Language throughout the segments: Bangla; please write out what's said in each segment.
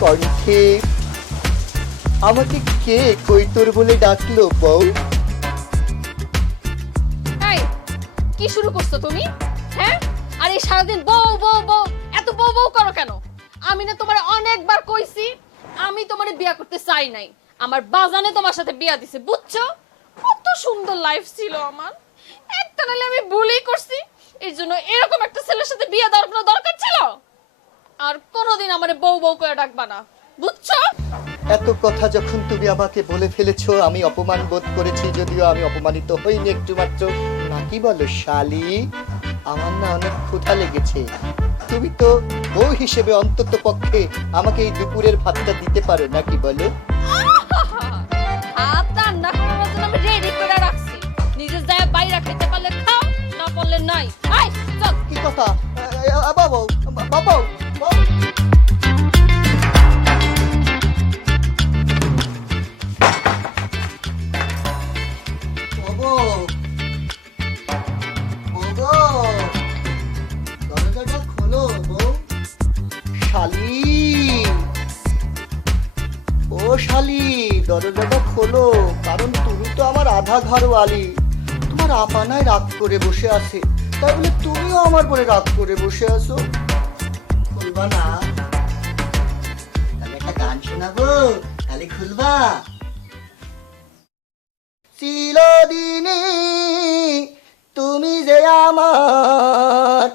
কণ্ঠে। আমাকে কে কৈতর বলে ডাকলো বউ? এই কি শুরু করছো তুমি? হ্যাঁ, আর এই সারাদিন বউ বউ বউ, এত বউ বউ করো কেন? আমি না তোমারে অনেকবার কইছি আমি তোমারে বিয়া করতে চাই নাই। আমার বাজানে তোমার সাথে বিয়া দিছে, বুঝছো? কত সুন্দর লাইফ ছিল আমার, একটা নালে আমি ভুলই করছি। এই জন্য এরকম একটা ছেলের সাথে বিয়া দেওয়ার কোনো দরকার ছিল? আর কোনোদিন আমারে বউ বউ করে ডাকবা না, বুঝছো? এত কথা যখন তুমি আমাকে বলে ফেলেছো, আমি অপমান বোধ করেছি, যদিও আমি অপমানিত হইনি একটু মাত্র। নাকি বলো শালি? আমার না অনেক ক্ষুধা লেগেছে। তুমি তো বউ হিসেবে অন্তত পক্ষে আমাকে এই দুপুরের ভাতটা দিতে পারো, নাকি বলো? হাত রান্না করার জন্য আমি রেডি করে রাখছি, নিজের জায়গায় বাইরে খেতে পারলে খাও, না পারলে নাই। আই চল। কি কথা? বাবু বাবু দরজাটা খোলো বউ। শালি, ও শালি, দরজাটা খোলো, কারণ তুমি তো আমার আধা ঘরওয়ালি। তোমার আপানায় রাগ করে বসে আছে, তাই বলে তুমিও আমার পরে রাগ করে বসে আছো। খুলবা না? তাহলে একটা গান শোনাবো, তাহলে খুলবা? চিরদিনই তুমি যে আমার,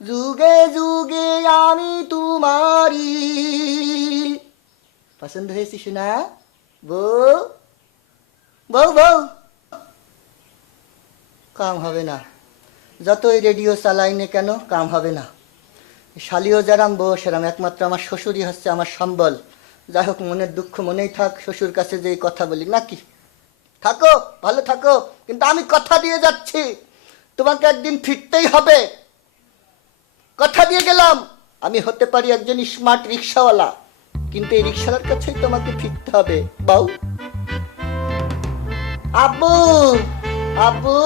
যুগে যুগে আমি তোমারই। পছন্দ হয়েছে শোনা? বউ বউ বউ। কাম হবে না, যতই রেডিও চালাই না কেন কাম হবে না। শালিও যেরাম বউ সেরাম, একমাত্র আমার শ্বশুরই হচ্ছে আমার সম্বল। যাই হোক, মনের দুঃখ মনেই থাক, শ্বশুর কাছে যেই কথা বলি নাকি। থাকো, ভালো থাকো, কিন্তু আমি কথা দিয়ে যাচ্ছি তোমাকে একদিন ফিরতেই হবে। কথা দিয়ে গেলাম, আমি হতে পারি একজন স্মার্ট রিক্সাওয়ালা, কিন্তু এই রিক্সাওয়ালার কাছেই তোমাকে ফিরতে হবে। বাউ। আব্বু আব্বু।